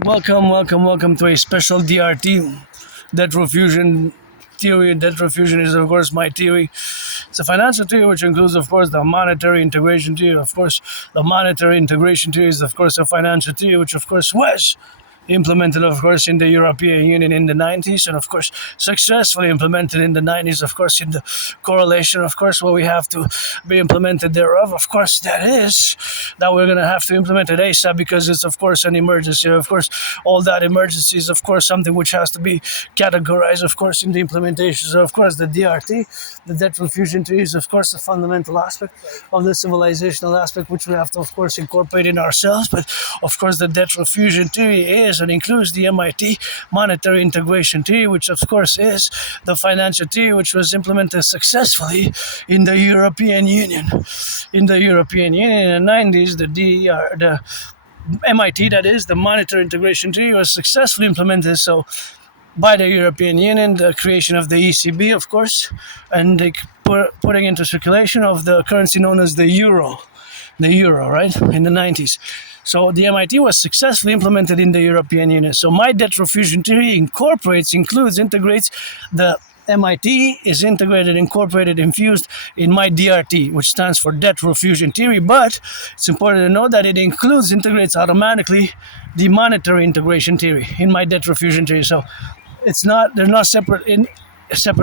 Welcome to a special DRT, debt refusion theory. Debt refusion is, of course, my theory. It's a financial theory which includes, of course, the monetary integration theory. Of course, the monetary integration theory is, of course, a financial theory which, of course, was implemented, of course, in the European Union in the 90s, and, of course, successfully implemented in the 90s, of course, in the correlation, of course, what we have to be implemented thereof. Of course, that is that we're going to have to implement it ASAP because it's, of course, an emergency. Of course, all that emergency is, of course, something which has to be categorized, of course, in the implementation. So, of course, the DRT, the debt refusion theory, is, of course, a fundamental aspect of the civilizational aspect which we have to, of course, incorporate in ourselves. But, of course, the debt refusion theory is and includes the MIT monetary integration theory, which, of course, is the financial theory which was implemented successfully in the European Union. In the European Union in the 90s, the MIT, that is, the monetary integration theory, was successfully implemented. So, by the European Union, the creation of the ECB, of course, and the putting into circulation of the currency known as the euro, right, in the 90s. So the MIT was successfully implemented in the European Union. So my debt refusion theory integrates the MIT is integrated, incorporated, infused in my DRT, which stands for debt refusion theory. But it's important to know that it integrates automatically the monetary integration theory in my debt refusion theory. So they're not separate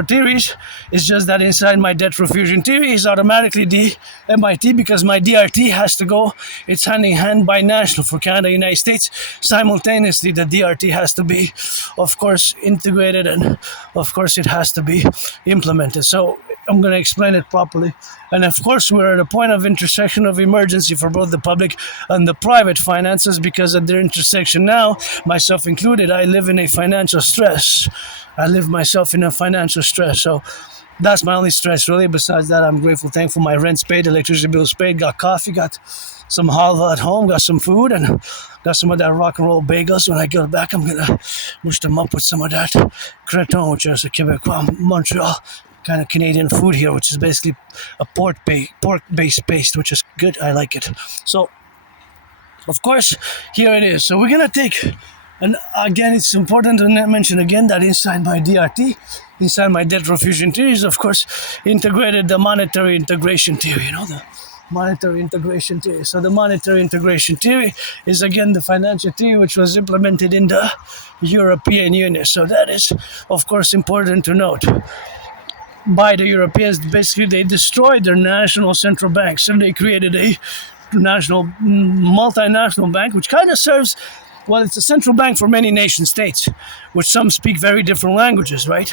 theories. It's just that inside my debt refusion theory is automatically the MIT because my DRT has to go. It's hand in hand binational for Canada and United States. Simultaneously, the DRT has to be, of course, integrated and, of course, it has to be implemented. So I'm going to explain it properly. And of course, we're at a point of intersection of emergency for both the public and the private finances because at their intersection now, myself included, I live in a financial stress. So that's my only stress, really. Besides that, I'm grateful, thankful. My rent's paid, electricity bill's paid, got coffee, got some halva at home, got some food, and got some of that rock and roll bagels. When I get back, I'm going to mush them up with some of that creton, which is a Quebecois, Montreal kind of Canadian food here, which is basically a pork-based paste, which is good. I like it. So, of course, here it is. So we're going to take... And again, it's important to mention again that inside my DRT, inside my debt refusion theory is, of course, integrated the monetary integration theory, the monetary integration theory. So the monetary integration theory is, again, the financial theory which was implemented in the European Union. So that is, of course, important to note. By the Europeans, basically, they destroyed their national central banks and they created a multinational bank, which kind of serves... Well, it's a central bank for many nation states, which some speak very different languages, right?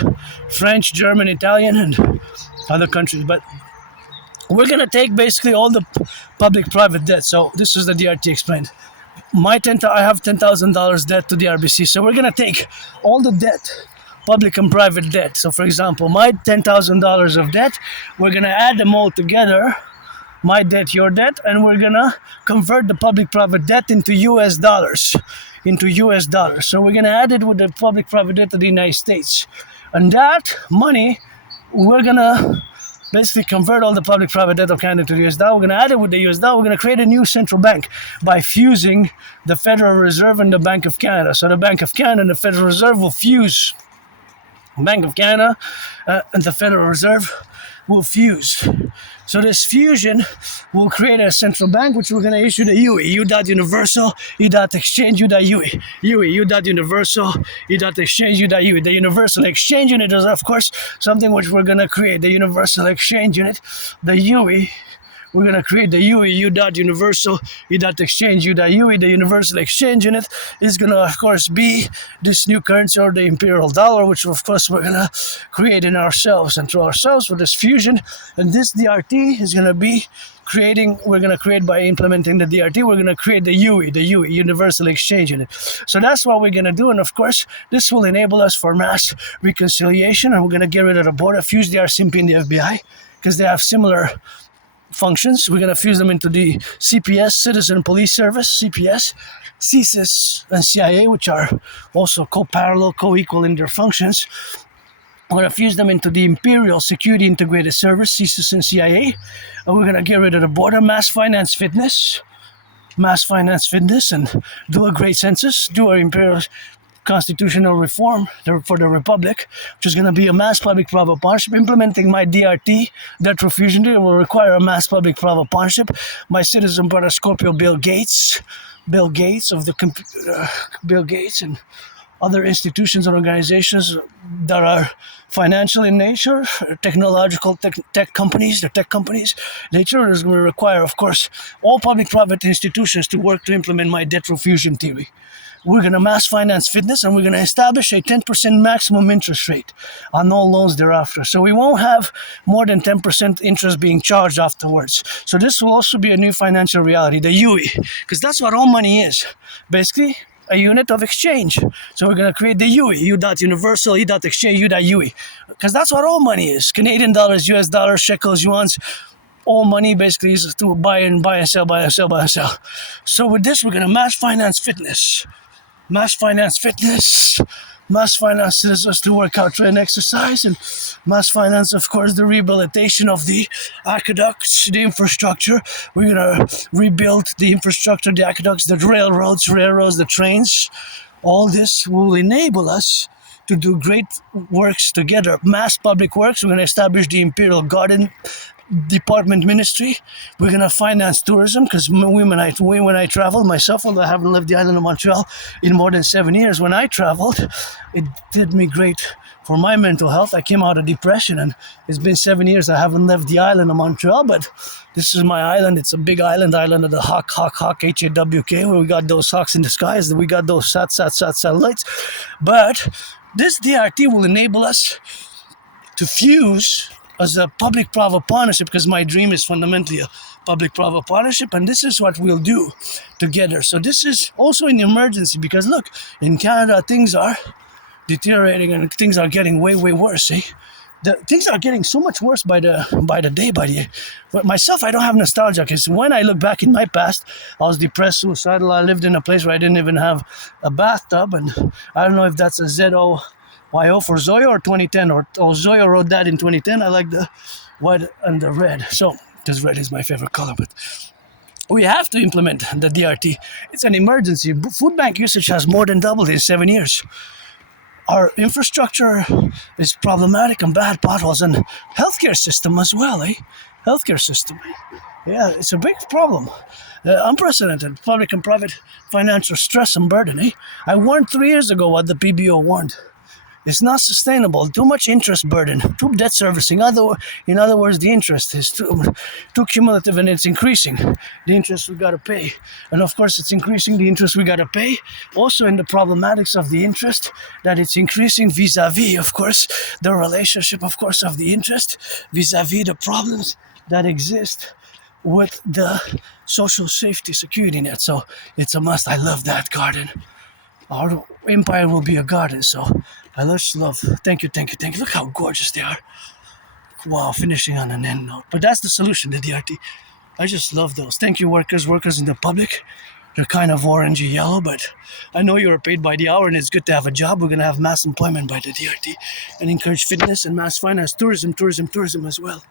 French, German, Italian, and other countries. But we're going to take basically all the public-private debt. So this is the DRT explained. I have $10,000 debt to the RBC. So we're going to take all the debt, public and private debt. So, for example, my $10,000 of debt, we're going to add them all together, my debt, your debt, and we're gonna convert the public-private debt into US dollars. So we're gonna add it with the public-private debt of the United States. And that money, we're gonna basically convert all the public-private debt of Canada to the US dollar. We're gonna add it with the US dollar. We're gonna create a new central bank by fusing the Federal Reserve and the Bank of Canada. So the Bank of Canada and the Federal Reserve will fuse. Bank of Canada and the Federal Reserve will fuse. So this fusion will create a central bank, which we're going to issue the UE, U.Universal, U.Exchange, U.UE, U.Universal, U.Exchange, U.UE. The Universal Exchange Unit is, of course, something which we're going to create. The Universal Exchange Unit, the UE, we're going to create the UE, U.Universal, U.Exchange, U.UE. The Universal Exchange Unit is going to, of course, be this new currency or the imperial dollar, which, of course, we're going to create in ourselves and through ourselves with this fusion. And this DRT is going to be we're going to create by implementing the DRT, we're going to create the UE, Universal Exchange Unit. So that's what we're going to do. And, of course, this will enable us for mass reconciliation. And we're going to get rid of the border, fuse the RCMP and the FBI because they have similar functions. We're going to fuse them into the CPS, Citizen Police Service, CPS, CSIS, and CIA, which are also co-parallel, co-equal in their functions. We're going to fuse them into the Imperial Security Integrated Service, CSIS and CIA. And we're going to get rid of the border, mass finance fitness, mass finance fitness and do a great census, do our imperial constitutional reform for the Republic, which is going to be a mass public-private partnership. Implementing my DRT, debt refusion deal, will require a mass public-private partnership. My citizen brother Scorpio Bill Gates of the Bill Gates and other institutions and organizations that are financial in nature, technological tech companies, nature is going to require, of course, all public-private institutions to work to implement my debt refusion theory. We're going to mass finance fitness, and we're going to establish a 10% maximum interest rate on all loans thereafter. So we won't have more than 10% interest being charged afterwards. So this will also be a new financial reality, the UE, because that's what all money is. Basically, a unit of exchange. So we're going to create the UE, U.Universal, E.Exchange, U.UE, because that's what all money is. Canadian dollars, US dollars, shekels, yuans. All money basically is to buy and sell, buy and sell, buy and sell. So with this, we're going to mass finance fitness. Mass finance citizens to work out, train, exercise, and mass finance, of course, the rehabilitation of the aqueducts, the infrastructure. We're going to rebuild the infrastructure, the aqueducts, the railroads, the trains. All this will enable us to do great works together. Mass public works. We're going to establish the Imperial Garden Department Ministry. We're going to finance tourism, because when I travel myself, although I haven't left the island of Montreal in more than 7 years, when I traveled, it did me great for my mental health. I came out of depression, and it's been 7 years I haven't left the island of Montreal, but this is my island. It's a big island of the Hawk, H-A-W-K, where we got those hawks in the skies, we got those sat satellites. But this DRT will enable us to fuse as a public-private partnership, because my dream is fundamentally a public-private partnership, and this is what we'll do together. So this is also an emergency, because look, in Canada, things are deteriorating and things are getting way, way worse, eh? Things are getting so much worse by the day. But myself, I don't have nostalgia, because when I look back in my past, I was depressed, suicidal. I lived in a place where I didn't even have a bathtub, and I don't know if that's a ZOYO for Zoya or 2010, or Zoya wrote that in 2010. I like the white and the red, so because red is my favorite color. But we have to implement the DRT. It's an emergency. Food bank usage has more than doubled in 7 years. Our infrastructure is problematic and bad, potholes, and healthcare system as well, eh? Healthcare system. Yeah, it's a big problem. Unprecedented public and private financial stress and burden, eh? I warned 3 years ago what the PBO warned. It's not sustainable. Too much interest burden, too debt servicing. In other words, the interest is too cumulative, and it's increasing. The interest we got to pay. And of course, it's increasing the interest we got to pay. Also in the problematics of the interest, that it's increasing vis-a-vis, of course, the relationship, of course, of the interest, vis-a-vis the problems that exist with the social safety security net. So it's a must. I love that garden. Our empire will be a garden, so I just love. Thank you. Look how gorgeous they are. Wow, finishing on an end note. But that's the solution, the DRT. I just love those. Thank you, workers in the public. They're kind of orangey yellow, but I know you're paid by the hour, and it's good to have a job. We're going to have mass employment by the DRT and encourage fitness and mass finance, tourism as well.